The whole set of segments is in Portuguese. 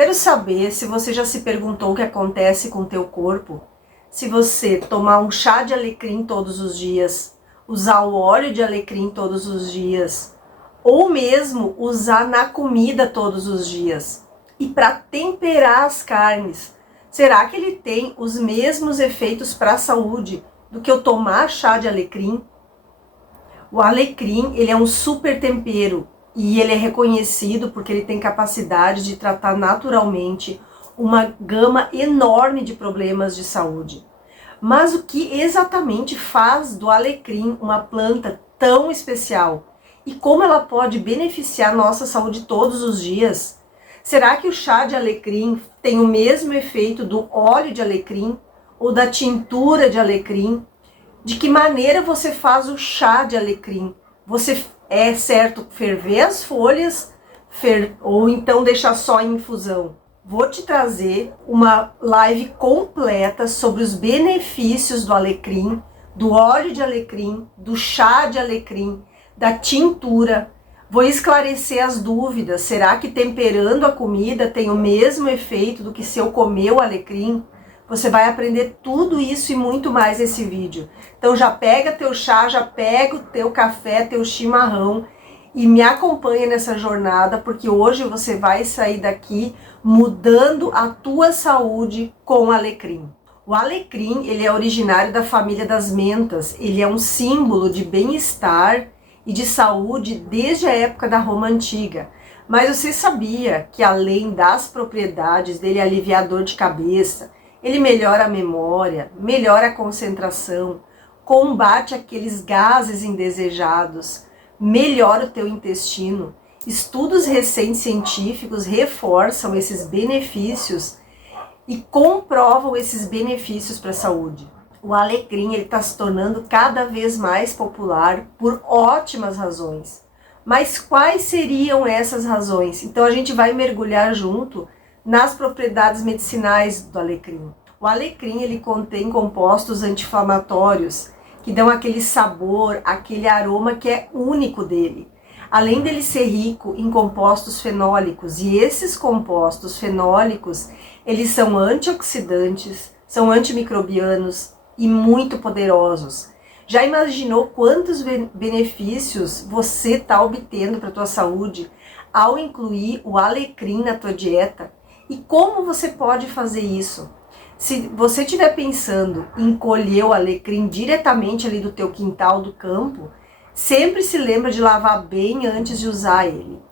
Quero saber se você já se perguntou o que acontece com o teu corpo se você tomar um chá de alecrim todos os dias, usar o óleo de alecrim todos os dias, ou mesmo usar na comida todos os dias. E para temperar as carnes, será que ele tem os mesmos efeitos para a saúde do que eu tomar chá de alecrim? O alecrim, ele é um super tempero e ele é reconhecido porque ele tem capacidade de tratar naturalmente uma gama enorme de problemas de saúde. Mas o que exatamente faz do alecrim uma planta tão especial? E como ela pode beneficiar nossa saúde todos os dias? Será que o chá de alecrim tem o mesmo efeito do óleo de alecrim ou da tintura de alecrim? De que maneira você faz o chá de alecrim? Você é certo ferver as folhas ou então deixar só em infusão? Vou te trazer uma live completa sobre os benefícios do alecrim, do óleo de alecrim, do chá de alecrim, da tintura. Vou esclarecer as dúvidas. Será que temperando a comida tem o mesmo efeito do que se eu comer o alecrim? Você vai aprender tudo isso e muito mais nesse vídeo. Então já pega teu chá, já pega o teu café, teu chimarrão e me acompanha nessa jornada, porque hoje você vai sair daqui mudando a tua saúde com o alecrim. O alecrim, ele é originário da família das mentas. Ele é um símbolo de bem-estar e de saúde desde a época da Roma Antiga. Mas você sabia que além das propriedades dele aliviar dor de cabeça, ele melhora a memória, melhora a concentração, combate aqueles gases indesejados, melhora o teu intestino. Estudos recentes científicos reforçam esses benefícios e comprovam esses benefícios para a saúde. O alecrim está se tornando cada vez mais popular por ótimas razões. Mas quais seriam essas razões? Então a gente vai mergulhar junto nas propriedades medicinais do alecrim. O alecrim, ele contém compostos anti-inflamatórios que dão aquele sabor, aquele aroma que é único dele. Além dele ser rico em compostos fenólicos, e esses compostos fenólicos, eles são antioxidantes, são antimicrobianos e muito poderosos. Já imaginou quantos benefícios você está obtendo para a tua saúde ao incluir o alecrim na tua dieta? E como você pode fazer isso? Se você estiver pensando em colher o alecrim diretamente ali do teu quintal, do campo, sempre se lembra de lavar bem antes de usar ele.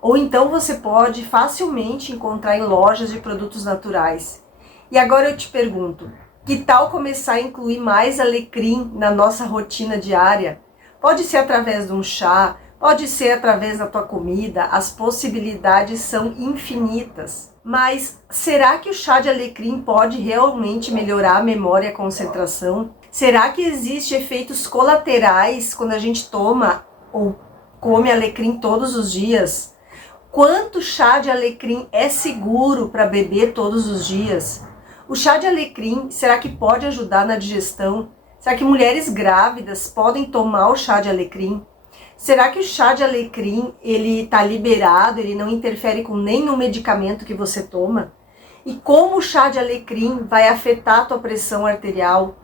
Ou então você pode facilmente encontrar em lojas de produtos naturais. E agora eu te pergunto, que tal começar a incluir mais alecrim na nossa rotina diária? Pode ser através de um chá, pode ser através da tua comida, as possibilidades são infinitas. Mas será que o chá de alecrim pode realmente melhorar a memória e a concentração? Será que existem efeitos colaterais quando a gente toma ou come alecrim todos os dias? Quanto chá de alecrim é seguro para beber todos os dias? O chá de alecrim, será que pode ajudar na digestão? Será que mulheres grávidas podem tomar o chá de alecrim? Será que o chá de alecrim, ele está liberado, ele não interfere com nenhum medicamento que você toma? E como o chá de alecrim vai afetar a tua pressão arterial?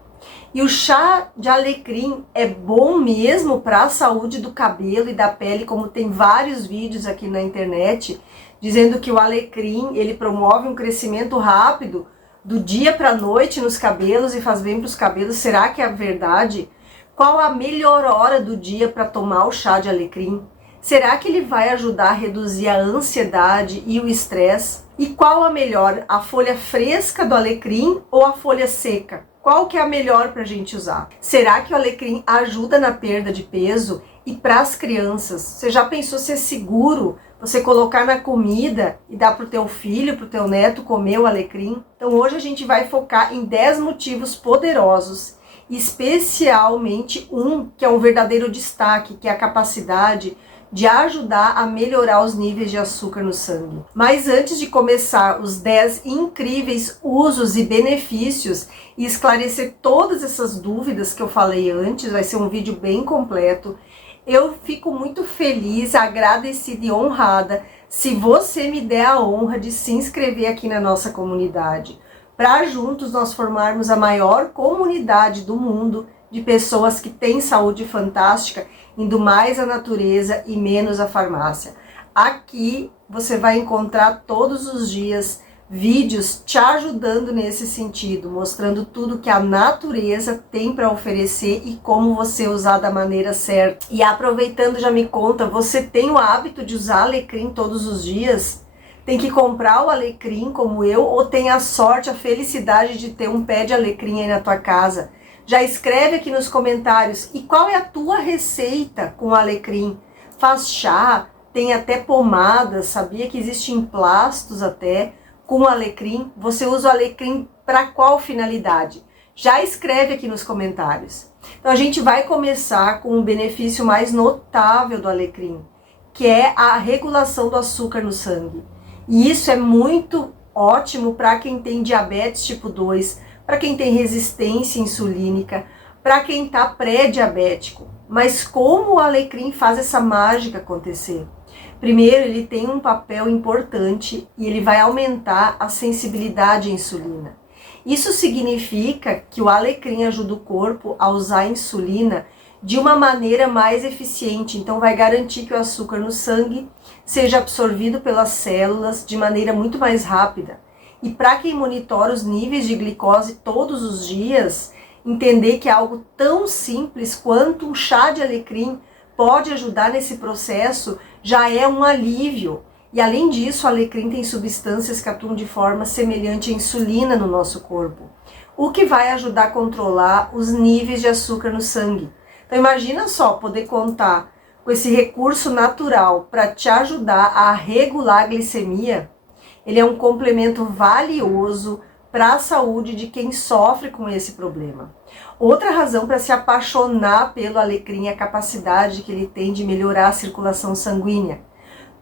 E o chá de alecrim é bom mesmo para a saúde do cabelo e da pele, como tem vários vídeos aqui na internet, dizendo que o alecrim, ele promove um crescimento rápido do dia para a noite nos cabelos e faz bem para os cabelos. Será que é verdade? Qual a melhor hora do dia para tomar o chá de alecrim? Será que ele vai ajudar a reduzir a ansiedade e o estresse? E qual a melhor, a folha fresca do alecrim ou a folha seca? Qual que é a melhor para a gente usar? Será que o alecrim ajuda na perda de peso? E para as crianças, você já pensou se é seguro você colocar na comida e dar para o teu filho, para o teu neto comer o alecrim? Então hoje a gente vai focar em 10 motivos poderosos, especialmente um que é um verdadeiro destaque, que é a capacidade de ajudar a melhorar os níveis de açúcar no sangue. Mas antes de começar os 10 incríveis usos e benefícios e esclarecer todas essas dúvidas que eu falei antes, vai ser um vídeo bem completo. Eu fico muito feliz, agradecida e honrada se você me der a honra de se inscrever aqui na nossa comunidade, para juntos nós formarmos a maior comunidade do mundo de pessoas que têm saúde fantástica, indo mais à natureza e menos à farmácia. Aqui você vai encontrar todos os dias vídeos te ajudando nesse sentido, mostrando tudo que a natureza tem para oferecer e como você usar da maneira certa. E aproveitando, já me conta, você tem o hábito de usar alecrim todos os dias? Tem que comprar o alecrim como eu, ou tem a sorte, a felicidade de ter um pé de alecrim aí na tua casa? Já escreve aqui nos comentários, e qual é a tua receita com alecrim? Faz chá, tem até pomadas, sabia que existem emplastos até com alecrim? Você usa o alecrim para qual finalidade? Já escreve aqui nos comentários. Então a gente vai começar com o benefício mais notável do alecrim, que é a regulação do açúcar no sangue. E isso é muito ótimo para quem tem diabetes tipo 2, para quem tem resistência insulínica, para quem está pré-diabético. Mas como o alecrim faz essa mágica acontecer? Primeiro, ele tem um papel importante e ele vai aumentar a sensibilidade à insulina. Isso significa que o alecrim ajuda o corpo a usar a insulina de uma maneira mais eficiente. Então vai garantir que o açúcar no sangue seja absorvido pelas células de maneira muito mais rápida. E para quem monitora os níveis de glicose todos os dias, entender que é algo tão simples quanto um chá de alecrim pode ajudar nesse processo já é um alívio. E além disso, o alecrim tem substâncias que atuam de forma semelhante à insulina no nosso corpo, o que vai ajudar a controlar os níveis de açúcar no sangue. Então imagina só poder contar com esse recurso natural para te ajudar a regular a glicemia. Ele é um complemento valioso para a saúde de quem sofre com esse problema. Outra razão para se apaixonar pelo alecrim é a capacidade que ele tem de melhorar a circulação sanguínea.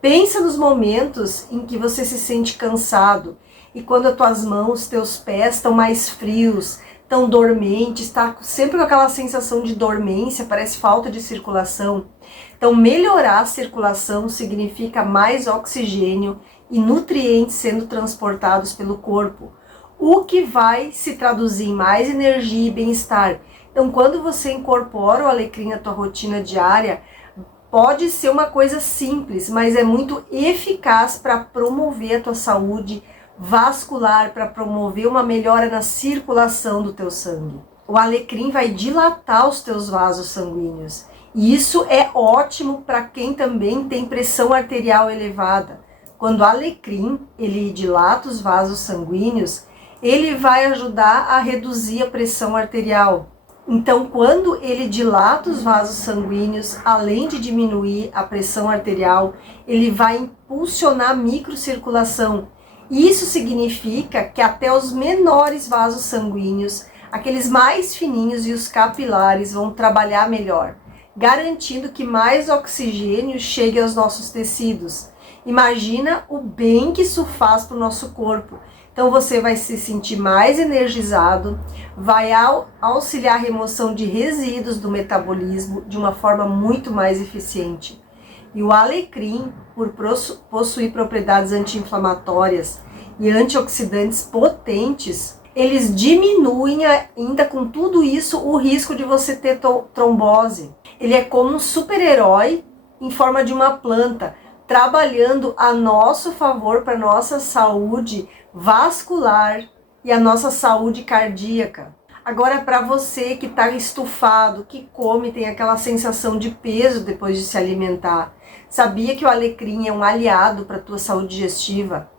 Pensa nos momentos em que você se sente cansado e quando as tuas mãos, teus pés estão mais frios, estão dormentes, está sempre com aquela sensação de dormência, parece falta de circulação. Então melhorar a circulação significa mais oxigênio e nutrientes sendo transportados pelo corpo, o que vai se traduzir em mais energia e bem-estar. Então, quando você incorpora o alecrim na tua rotina diária, pode ser uma coisa simples, mas é muito eficaz para promover a tua saúde vascular, para promover uma melhora na circulação do teu sangue. O alecrim vai dilatar os teus vasos sanguíneos, e isso é ótimo para quem também tem pressão arterial elevada. Quando o alecrim, ele dilata os vasos sanguíneos, ele vai ajudar a reduzir a pressão arterial. Então, quando ele dilata os vasos sanguíneos, além de diminuir a pressão arterial, ele vai impulsionar a microcirculação. Isso significa que até os menores vasos sanguíneos, aqueles mais fininhos e os capilares, vão trabalhar melhor, garantindo que mais oxigênio chegue aos nossos tecidos. Imagina o bem que isso faz para o nosso corpo. Então você vai se sentir mais energizado, vai auxiliar a remoção de resíduos do metabolismo de uma forma muito mais eficiente. E o alecrim, por possuir propriedades anti-inflamatórias e antioxidantes potentes, eles diminuem ainda com tudo isso o risco de você ter trombose. Ele é como um super-herói em forma de uma planta, trabalhando a nosso favor para a nossa saúde vascular e a nossa saúde cardíaca. Agora, para você que está estufado, que come, tem aquela sensação de peso depois de se alimentar, sabia que o alecrim é um aliado para a tua saúde digestiva?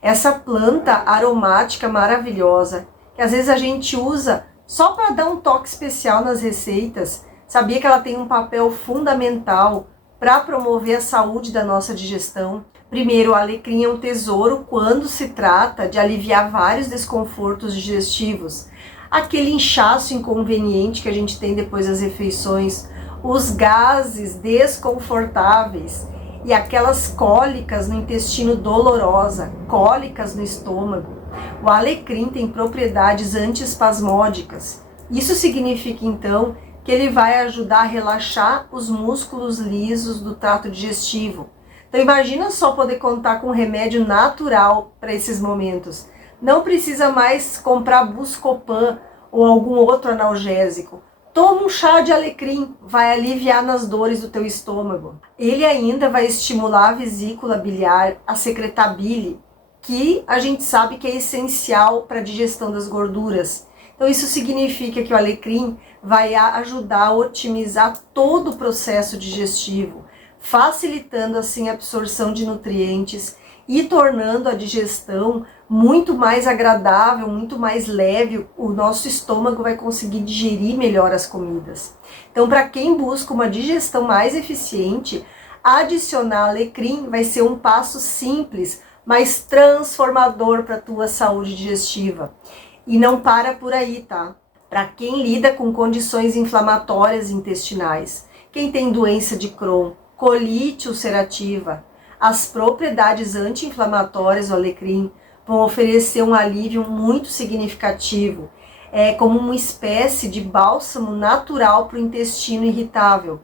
Essa planta aromática maravilhosa, que às vezes a gente usa só para dar um toque especial nas receitas, sabia que ela tem um papel fundamental para promover a saúde da nossa digestão? Primeiro, o alecrim é um tesouro quando se trata de aliviar vários desconfortos digestivos. Aquele inchaço inconveniente que a gente tem depois das refeições, os gases desconfortáveis e aquelas cólicas no intestino dolorosa, cólicas no estômago. O alecrim tem propriedades antiespasmódicas. Isso significa então que ele vai ajudar a relaxar os músculos lisos do trato digestivo, Então imagina só poder contar com um remédio natural para esses momentos. Não precisa mais comprar Buscopan ou algum outro analgésico. Toma um chá de alecrim, vai aliviar nas dores do teu estômago. Ele ainda vai estimular a vesícula biliar a secretar bile, que a gente sabe que é essencial para a digestão das gorduras. Então isso significa que o alecrim vai ajudar a otimizar todo o processo digestivo, facilitando assim a absorção de nutrientes e tornando a digestão muito mais agradável, muito mais leve. O nosso estômago vai conseguir digerir melhor as comidas. Então, para quem busca uma digestão mais eficiente, adicionar alecrim vai ser um passo simples, mas transformador para a tua saúde digestiva. E não para por aí, tá? Para quem lida com condições inflamatórias intestinais, quem tem doença de Crohn, colite ulcerativa, as propriedades anti-inflamatórias do alecrim vão oferecer um alívio muito significativo. É como uma espécie de bálsamo natural para o intestino irritável.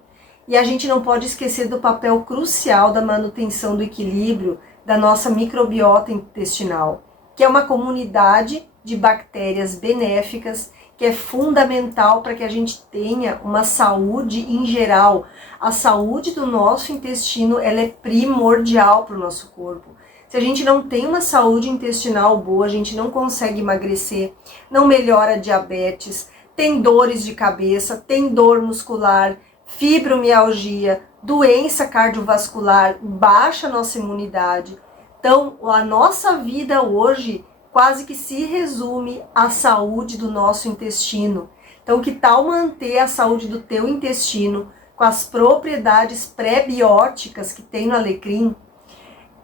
E a gente não pode esquecer do papel crucial da manutenção do equilíbrio da nossa microbiota intestinal, que é uma comunidade de bactérias benéficas que é fundamental para que a gente tenha uma saúde em geral. A saúde do nosso intestino, ela é primordial para o nosso corpo. Se a gente não tem uma saúde intestinal boa, a gente não consegue emagrecer, não melhora a diabetes, tem dores de cabeça, tem dor muscular, fibromialgia, doença cardiovascular, baixa a nossa imunidade. Então, a nossa vida hoje quase que se resume à saúde do nosso intestino. Então, que tal manter a saúde do teu intestino com as propriedades pré-bióticas que tem no alecrim?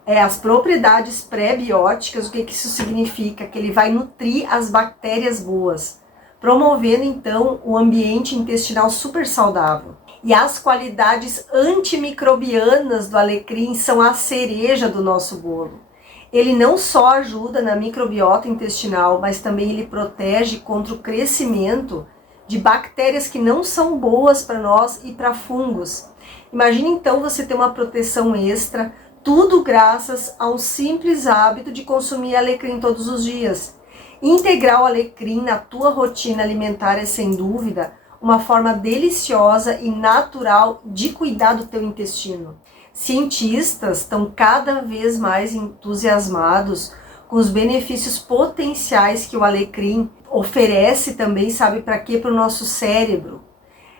As propriedades pré-bióticas, o que isso significa? Que ele vai nutrir as bactérias boas, promovendo então o ambiente intestinal super saudável. E as qualidades antimicrobianas do alecrim são a cereja do nosso bolo. Ele não só ajuda na microbiota intestinal, mas também ele protege contra o crescimento de bactérias que não são boas para nós e para fungos. Imagine então você ter uma proteção extra, tudo graças a um simples hábito de consumir alecrim todos os dias. Integrar o alecrim na tua rotina alimentar é, sem dúvida, uma forma deliciosa e natural de cuidar do teu intestino. Cientistas estão cada vez mais entusiasmados com os benefícios potenciais que o alecrim oferece também, sabe para quê? Para o nosso cérebro.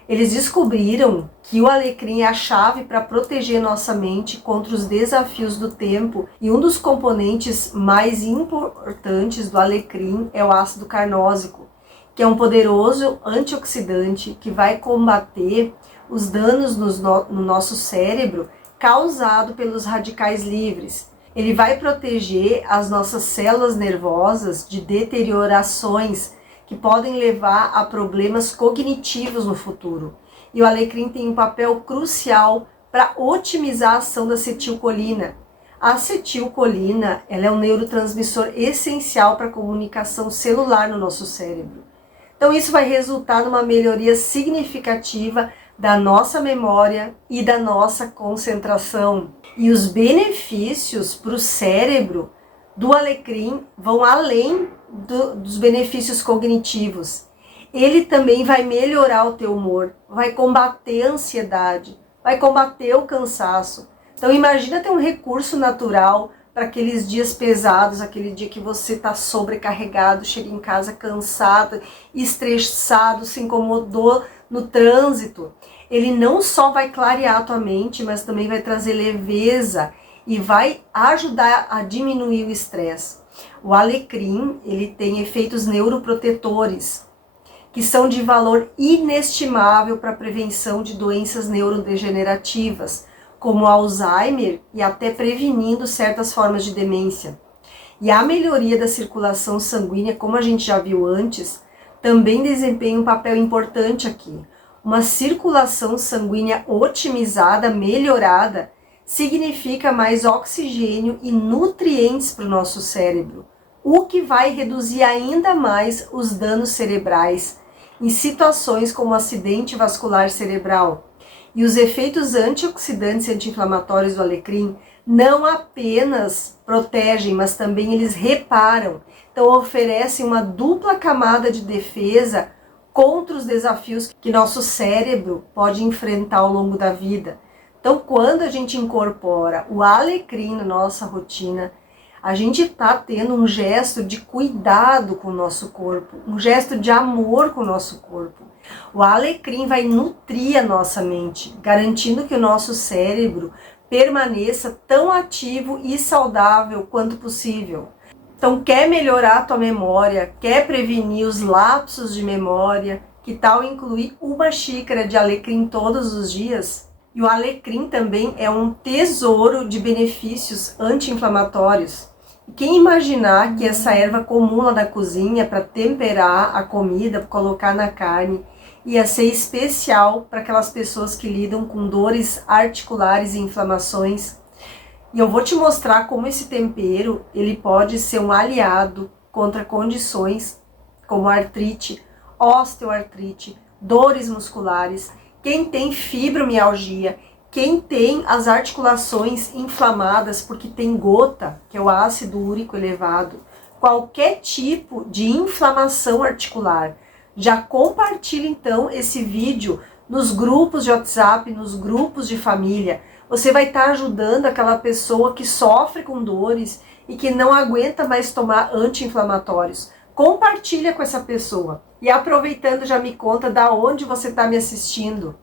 Eles descobriram que o alecrim é a chave para proteger nossa mente contra os desafios do tempo, e um dos componentes mais importantes do alecrim é o ácido carnósico, que é um poderoso antioxidante que vai combater os danos no nosso cérebro causado pelos radicais livres. Ele vai proteger as nossas células nervosas de deteriorações que podem levar a problemas cognitivos no futuro. E o alecrim tem um papel crucial para otimizar a ação da acetilcolina. A acetilcolina, ela é um neurotransmissor essencial para a comunicação celular no nosso cérebro. Então isso vai resultar numa melhoria significativa da nossa memória e da nossa concentração. E os benefícios para o cérebro do alecrim vão além dos benefícios cognitivos. Ele também vai melhorar o teu humor, vai combater a ansiedade, vai combater o cansaço. Então imagina ter um recurso natural para aqueles dias pesados, aquele dia que você está sobrecarregado, chega em casa cansado, estressado, se incomodou no trânsito. Ele não só vai clarear a tua mente, mas também vai trazer leveza e vai ajudar a diminuir o estresse. O alecrim, ele tem efeitos neuroprotetores, que são de valor inestimável para a prevenção de doenças neurodegenerativas, como Alzheimer, e até prevenindo certas formas de demência. E a melhoria da circulação sanguínea, como a gente já viu antes, também desempenha um papel importante aqui. Uma circulação sanguínea otimizada, melhorada, significa mais oxigênio e nutrientes para o nosso cérebro, o que vai reduzir ainda mais os danos cerebrais em situações como acidente vascular cerebral. E os efeitos antioxidantes e anti-inflamatórios do alecrim não apenas protegem, mas também eles reparam. Então oferecem uma dupla camada de defesa contra os desafios que nosso cérebro pode enfrentar ao longo da vida. Então quando a gente incorpora o alecrim na nossa rotina, a gente está tendo um gesto de cuidado com o nosso corpo, um gesto de amor com o nosso corpo. O alecrim vai nutrir a nossa mente, garantindo que o nosso cérebro permaneça tão ativo e saudável quanto possível. Então, quer melhorar a tua memória, quer prevenir os lapsos de memória, que tal incluir uma xícara de alecrim todos os dias? E o alecrim também é um tesouro de benefícios anti-inflamatórios. Quem imaginar que essa erva comum lá da cozinha para temperar a comida, para colocar na carne, ia ser especial para aquelas pessoas que lidam com dores articulares e inflamações. E eu vou te mostrar como esse tempero ele pode ser um aliado contra condições como artrite, osteoartrite, dores musculares, quem tem fibromialgia, quem tem as articulações inflamadas porque tem gota, que é o ácido úrico elevado, qualquer tipo de inflamação articular. Já compartilhe então esse vídeo nos grupos de WhatsApp, nos grupos de família. Você vai estar ajudando aquela pessoa que sofre com dores e que não aguenta mais tomar anti-inflamatórios. Compartilha com essa pessoa. E aproveitando, já me conta da onde você está me assistindo.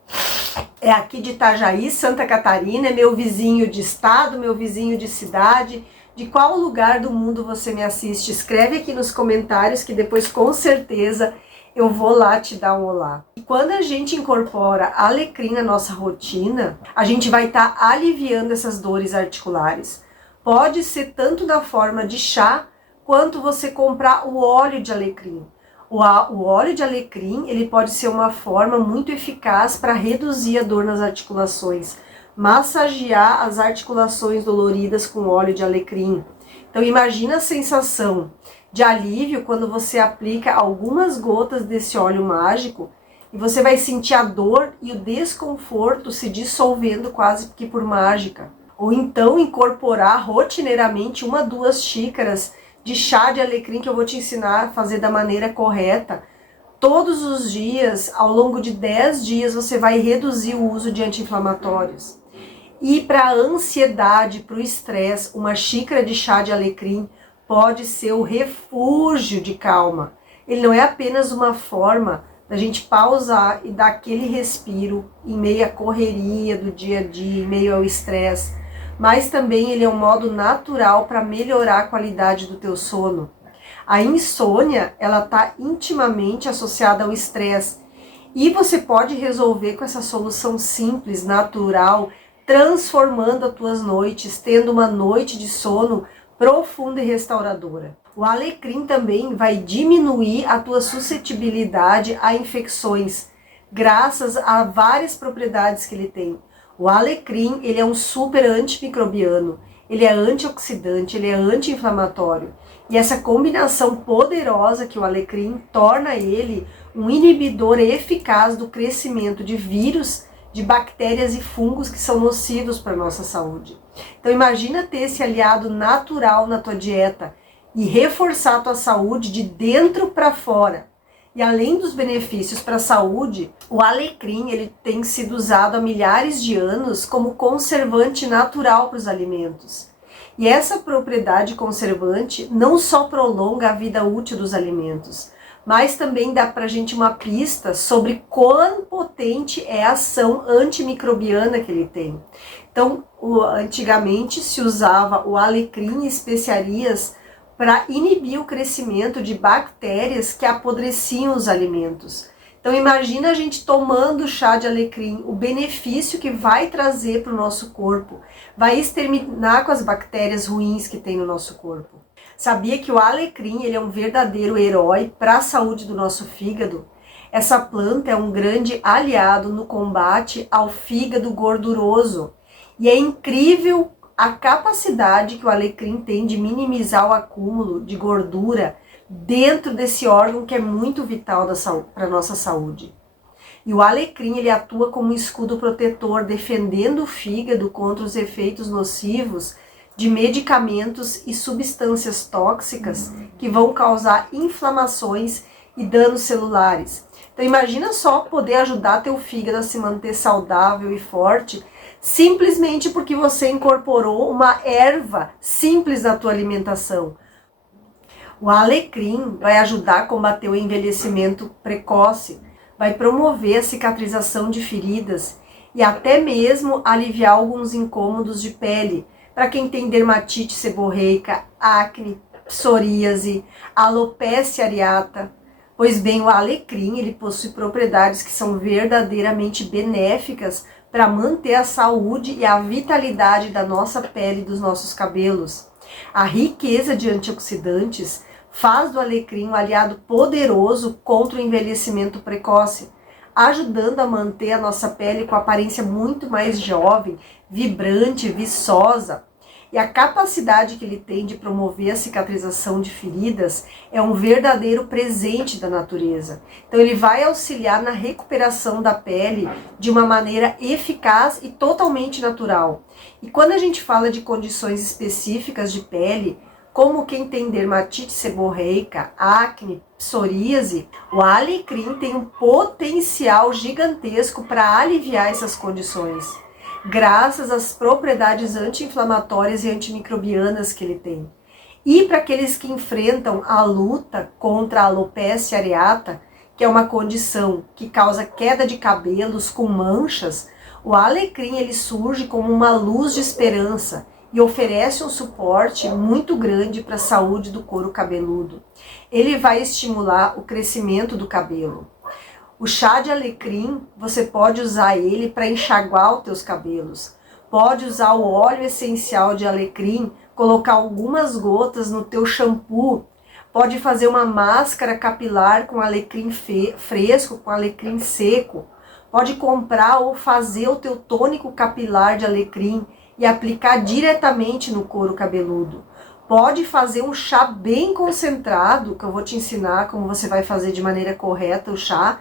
É aqui de Itajaí, Santa Catarina, é meu vizinho de estado, meu vizinho de cidade. De qual lugar do mundo você me assiste? Escreve aqui nos comentários que depois com certeza eu vou lá te dar um olá. E quando a gente incorpora alecrim na nossa rotina, a gente vai estar aliviando essas dores articulares. Pode ser tanto na forma de chá, quanto você comprar o óleo de alecrim. O óleo de alecrim, ele pode ser uma forma muito eficaz para reduzir a dor nas articulações. Massagear as articulações doloridas com óleo de alecrim. Então imagina a sensação de alívio quando você aplica algumas gotas desse óleo mágico e você vai sentir a dor e o desconforto se dissolvendo quase que por mágica. Ou então incorporar rotineiramente 1 a 2 xícaras de chá de alecrim que eu vou te ensinar a fazer da maneira correta. Todos os dias, ao longo de 10 dias, você vai reduzir o uso de anti-inflamatórios. E para a ansiedade, para o estresse, uma xícara de chá de alecrim pode ser o refúgio de calma. Ele não é apenas uma forma da gente pausar e dar aquele respiro em meio à correria do dia a dia, em meio ao estresse, mas também ele é um modo natural para melhorar a qualidade do teu sono. A insônia, ela está intimamente associada ao estresse e você pode resolver com essa solução simples, natural, transformando as tuas noites, tendo uma noite de sono profunda e restauradora. O alecrim também vai diminuir a tua suscetibilidade a infecções, graças a várias propriedades que ele tem. O alecrim, ele é um super antimicrobiano, ele é antioxidante, ele é anti-inflamatório. E essa combinação poderosa que o alecrim torna ele um inibidor eficaz do crescimento de vírus, de bactérias e fungos que são nocivos para a nossa saúde. Então imagina ter esse aliado natural na tua dieta e reforçar a tua saúde de dentro para fora. E além dos benefícios para a saúde, o alecrim ele tem sido usado há milhares de anos como conservante natural para os alimentos. E essa propriedade conservante não só prolonga a vida útil dos alimentos, mas também dá para a gente uma pista sobre quão potente é a ação antimicrobiana que ele tem. Então, antigamente se usava o alecrim e especiarias para inibir o crescimento de bactérias que apodreciam os alimentos. Então imagina a gente tomando chá de alecrim, o benefício que vai trazer para o nosso corpo, vai exterminar com as bactérias ruins que tem no nosso corpo. Sabia que o alecrim ele é um verdadeiro herói para a saúde do nosso fígado? Essa planta é um grande aliado no combate ao fígado gorduroso. E é incrível a capacidade que o alecrim tem de minimizar o acúmulo de gordura dentro desse órgão que é muito vital para a nossa saúde. E o alecrim, ele atua como um escudo protetor, defendendo o fígado contra os efeitos nocivos de medicamentos e substâncias tóxicas que vão causar inflamações e danos celulares. Então imagina só poder ajudar teu fígado a se manter saudável e forte, simplesmente porque você incorporou uma erva simples na tua alimentação. O alecrim vai ajudar a combater o envelhecimento precoce, vai promover a cicatrização de feridas e até mesmo aliviar alguns incômodos de pele, para quem tem dermatite seborreica, acne, psoríase, alopecia areata. Pois bem, o alecrim, ele possui propriedades que são verdadeiramente benéficas para manter a saúde e a vitalidade da nossa pele e dos nossos cabelos. A riqueza de antioxidantes faz do alecrim um aliado poderoso contra o envelhecimento precoce, ajudando a manter a nossa pele com aparência muito mais jovem, vibrante, viçosa. E a capacidade que ele tem de promover a cicatrização de feridas é um verdadeiro presente da natureza. Então ele vai auxiliar na recuperação da pele de uma maneira eficaz e totalmente natural. E quando a gente fala de condições específicas de pele, como quem tem dermatite seborreica, acne, psoríase, o alecrim tem um potencial gigantesco para aliviar essas condições, graças às propriedades anti-inflamatórias e antimicrobianas que ele tem. E para aqueles que enfrentam a luta contra a alopecia areata, que é uma condição que causa queda de cabelos com manchas, o alecrim ele surge como uma luz de esperança e oferece um suporte muito grande para a saúde do couro cabeludo. Ele vai estimular o crescimento do cabelo. O chá de alecrim, você pode usar ele para enxaguar os teus cabelos. Pode usar o óleo essencial de alecrim, colocar algumas gotas no teu shampoo. Pode fazer uma máscara capilar com alecrim fresco, com alecrim seco. Pode comprar ou fazer o teu tônico capilar de alecrim e aplicar diretamente no couro cabeludo. Pode fazer um chá bem concentrado, que eu vou te ensinar como você vai fazer de maneira correta o chá,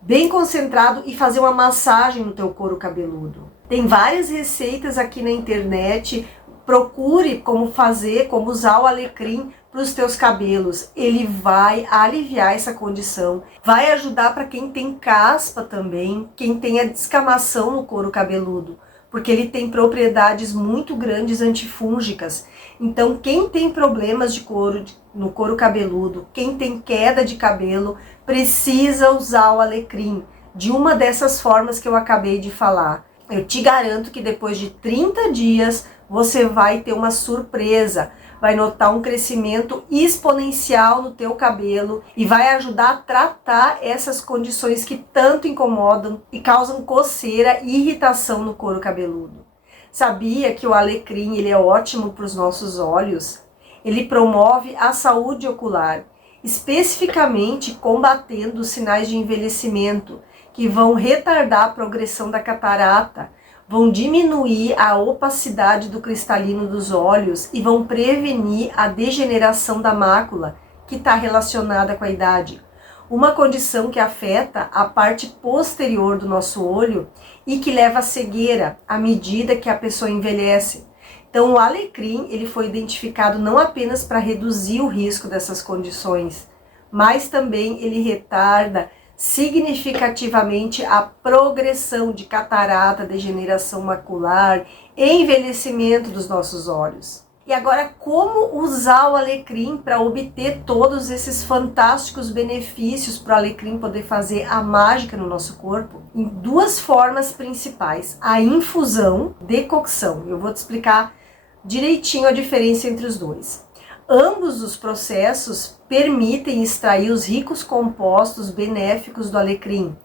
bem concentrado, e fazer uma massagem no teu couro cabeludo. Tem várias receitas aqui na internet, procure como fazer, como usar o alecrim para os teus cabelos. Ele vai aliviar essa condição, vai ajudar para quem tem caspa também, quem tem a descamação no couro cabeludo, porque ele tem propriedades muito grandes antifúngicas. Então, quem tem problemas de couro, no couro cabeludo, quem tem queda de cabelo, precisa usar o alecrim de uma dessas formas que eu acabei de falar. Eu te garanto que depois de 30 dias, você vai ter uma surpresa. Vai notar um crescimento exponencial no teu cabelo e vai ajudar a tratar essas condições que tanto incomodam e causam coceira e irritação no couro cabeludo. Sabia que o alecrim ele é ótimo para os nossos olhos? Ele promove a saúde ocular, especificamente combatendo os sinais de envelhecimento, que vão retardar a progressão da catarata, vão diminuir a opacidade do cristalino dos olhos e vão prevenir a degeneração da mácula, que está relacionada com a idade. Uma condição que afeta a parte posterior do nosso olho e que leva à cegueira à medida que a pessoa envelhece. Então o alecrim ele foi identificado não apenas para reduzir o risco dessas condições, mas também ele retarda significativamente a progressão de catarata, degeneração macular, envelhecimento dos nossos olhos. E agora, como usar o alecrim para obter todos esses fantásticos benefícios para o alecrim poder fazer a mágica no nosso corpo? Em duas formas principais: a infusão, decocção. Eu vou te explicar direitinho a diferença entre os dois. Ambos os processos permitem extrair os ricos compostos benéficos do alecrim,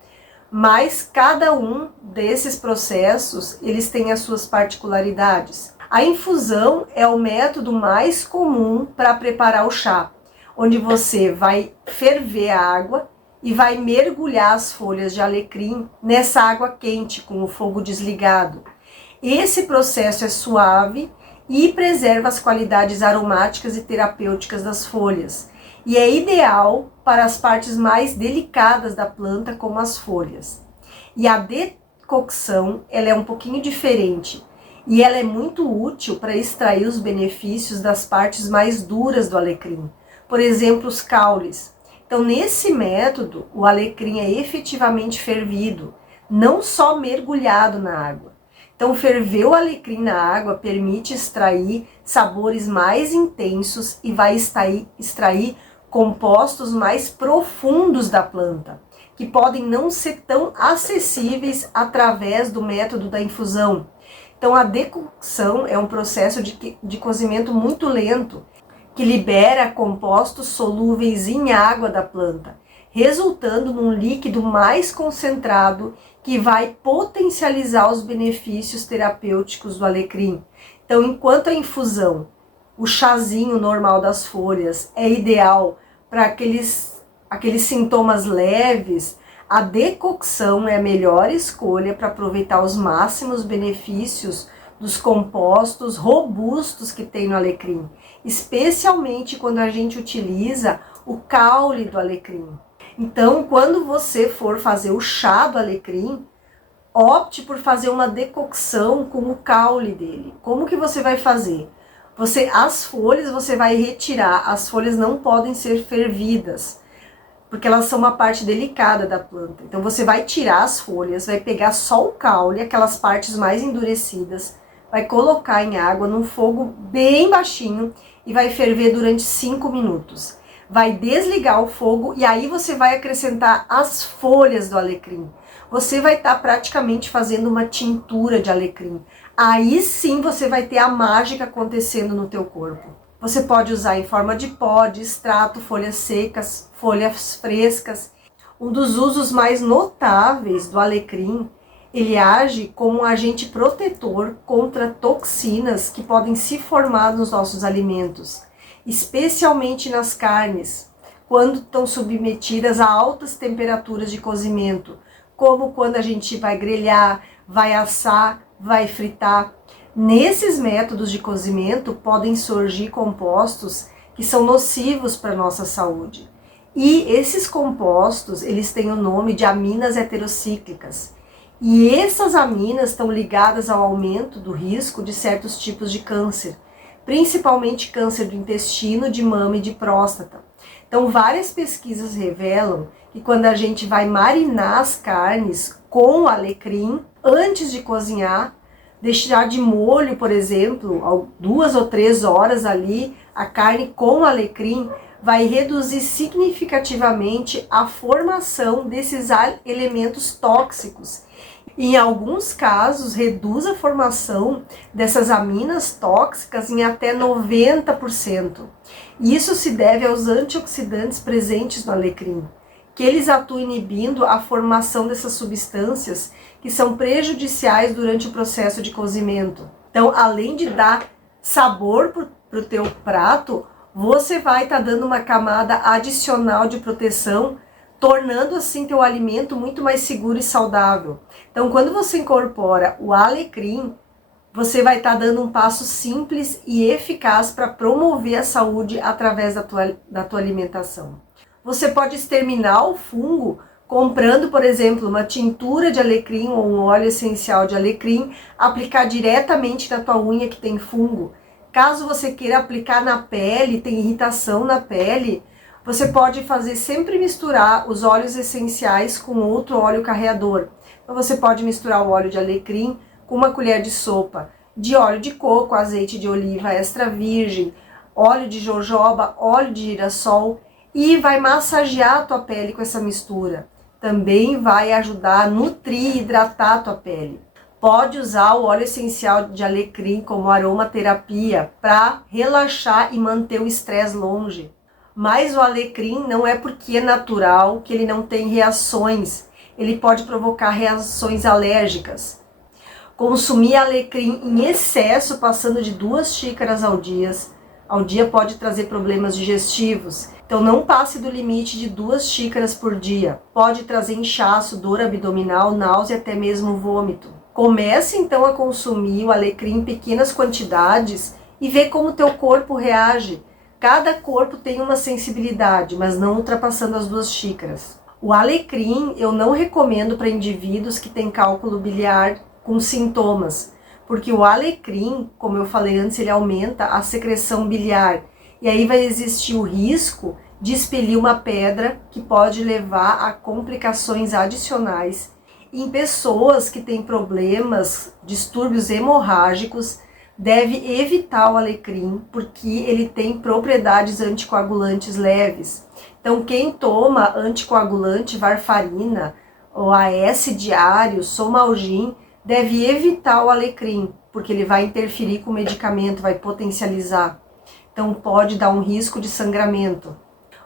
mas cada um desses processos, eles têm as suas particularidades. A infusão é o método mais comum para preparar o chá, onde você vai ferver a água e vai mergulhar as folhas de alecrim nessa água quente com o fogo desligado. Esse processo é suave e preserva as qualidades aromáticas e terapêuticas das folhas. E é ideal para as partes mais delicadas da planta, como as folhas. E a decocção, ela é um pouquinho diferente. E ela é muito útil para extrair os benefícios das partes mais duras do alecrim. Por exemplo, os caules. Então, nesse método, o alecrim é efetivamente fervido, não só mergulhado na água. Então, ferver o alecrim na água permite extrair sabores mais intensos e vai extrair compostos mais profundos da planta, que podem não ser tão acessíveis através do método da infusão. Então, a decocção é um processo de cozimento muito lento, que libera compostos solúveis em água da planta, resultando num líquido mais concentrado que vai potencializar os benefícios terapêuticos do alecrim. Então, enquanto a infusão, o chazinho normal das folhas é ideal para aqueles sintomas leves, a decocção é a melhor escolha para aproveitar os máximos benefícios dos compostos robustos que tem no alecrim, especialmente quando a gente utiliza o caule do alecrim. Então, quando você for fazer o chá do alecrim, opte por fazer uma decocção com o caule dele. Como que você vai fazer? As folhas você vai retirar, as folhas não podem ser fervidas, porque elas são uma parte delicada da planta. Então você vai tirar as folhas, vai pegar só o caule, aquelas partes mais endurecidas, vai colocar em água num fogo bem baixinho e vai ferver durante 5 minutos. Vai desligar o fogo e aí você vai acrescentar as folhas do alecrim. Você vai estar praticamente fazendo uma tintura de alecrim. Aí sim você vai ter a mágica acontecendo no teu corpo. Você pode usar em forma de pó, de extrato, folhas secas, folhas frescas. Um dos usos mais notáveis do alecrim, ele age como um agente protetor contra toxinas que podem se formar nos nossos alimentos, especialmente nas carnes, quando estão submetidas a altas temperaturas de cozimento, como quando a gente vai grelhar, vai assar, vai fritar. Nesses métodos de cozimento podem surgir compostos que são nocivos para a nossa saúde. E esses compostos, eles têm o nome de aminas heterocíclicas. E essas aminas estão ligadas ao aumento do risco de certos tipos de câncer, principalmente câncer do intestino, de mama e de próstata. Então, várias pesquisas revelam que quando a gente vai marinar as carnes com alecrim, antes de cozinhar, deixar de molho, por exemplo, 2 ou 3 horas ali, a carne com alecrim, vai reduzir significativamente a formação desses elementos tóxicos. Em alguns casos, reduz a formação dessas aminas tóxicas em até 90%. Isso se deve aos antioxidantes presentes no alecrim, que eles atuam inibindo a formação dessas substâncias que são prejudiciais durante o processo de cozimento. Então, além de dar sabor para o teu prato, você vai estar dando uma camada adicional de proteção, tornando assim teu alimento muito mais seguro e saudável. Então, quando você incorpora o alecrim, você vai estar dando um passo simples e eficaz para promover a saúde através da tua alimentação. Você pode exterminar o fungo comprando, por exemplo, uma tintura de alecrim ou um óleo essencial de alecrim, aplicar diretamente na tua unha que tem fungo. Caso você queira aplicar na pele, tem irritação na pele, você pode sempre misturar os óleos essenciais com outro óleo carreador. Então você pode misturar o óleo de alecrim com uma colher de sopa de óleo de coco, azeite de oliva extra virgem, óleo de jojoba, óleo de girassol e vai massagear a tua pele com essa mistura. Também vai ajudar a nutrir e hidratar a tua pele. Pode usar o óleo essencial de alecrim como aromaterapia para relaxar e manter o estresse longe. Mas o alecrim não é porque é natural que ele não tem reações. Ele pode provocar reações alérgicas. Consumir alecrim em excesso, passando de 2 xícaras ao dia pode trazer problemas digestivos. Então não passe do limite de 2 xícaras por dia. Pode trazer inchaço, dor abdominal, náusea e até mesmo vômito. Comece então a consumir o alecrim em pequenas quantidades e vê como o teu corpo reage. Cada corpo tem uma sensibilidade, mas não ultrapassando as 2 xícaras. O alecrim eu não recomendo para indivíduos que têm cálculo biliar com sintomas, porque o alecrim, como eu falei antes, ele aumenta a secreção biliar. E aí vai existir o risco de expelir uma pedra que pode levar a complicações adicionais em pessoas que têm problemas, distúrbios hemorrágicos. Deve evitar o alecrim, porque ele tem propriedades anticoagulantes leves. Então, quem toma anticoagulante, varfarina, OAS diário, Somalgin, deve evitar o alecrim, porque ele vai interferir com o medicamento, vai potencializar. Então, pode dar um risco de sangramento.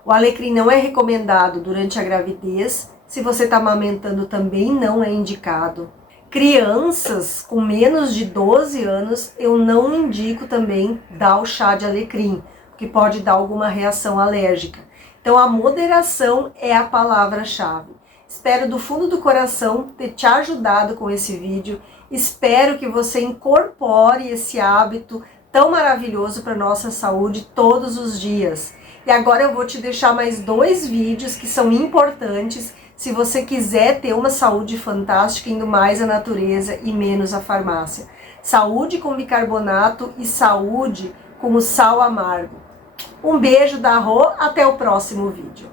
O alecrim não é recomendado durante a gravidez. Se você está amamentando, também não é indicado. Crianças com menos de 12 anos, eu não indico também dar o chá de alecrim, porque pode dar alguma reação alérgica. Então, a moderação é a palavra-chave. Espero do fundo do coração ter te ajudado com esse vídeo. Espero que você incorpore esse hábito tão maravilhoso para a nossa saúde todos os dias. E agora eu vou te deixar mais 2 vídeos que são importantes se você quiser ter uma saúde fantástica, indo mais à natureza e menos à farmácia. Saúde com bicarbonato e saúde com o sal amargo. Um beijo da Rô, até o próximo vídeo.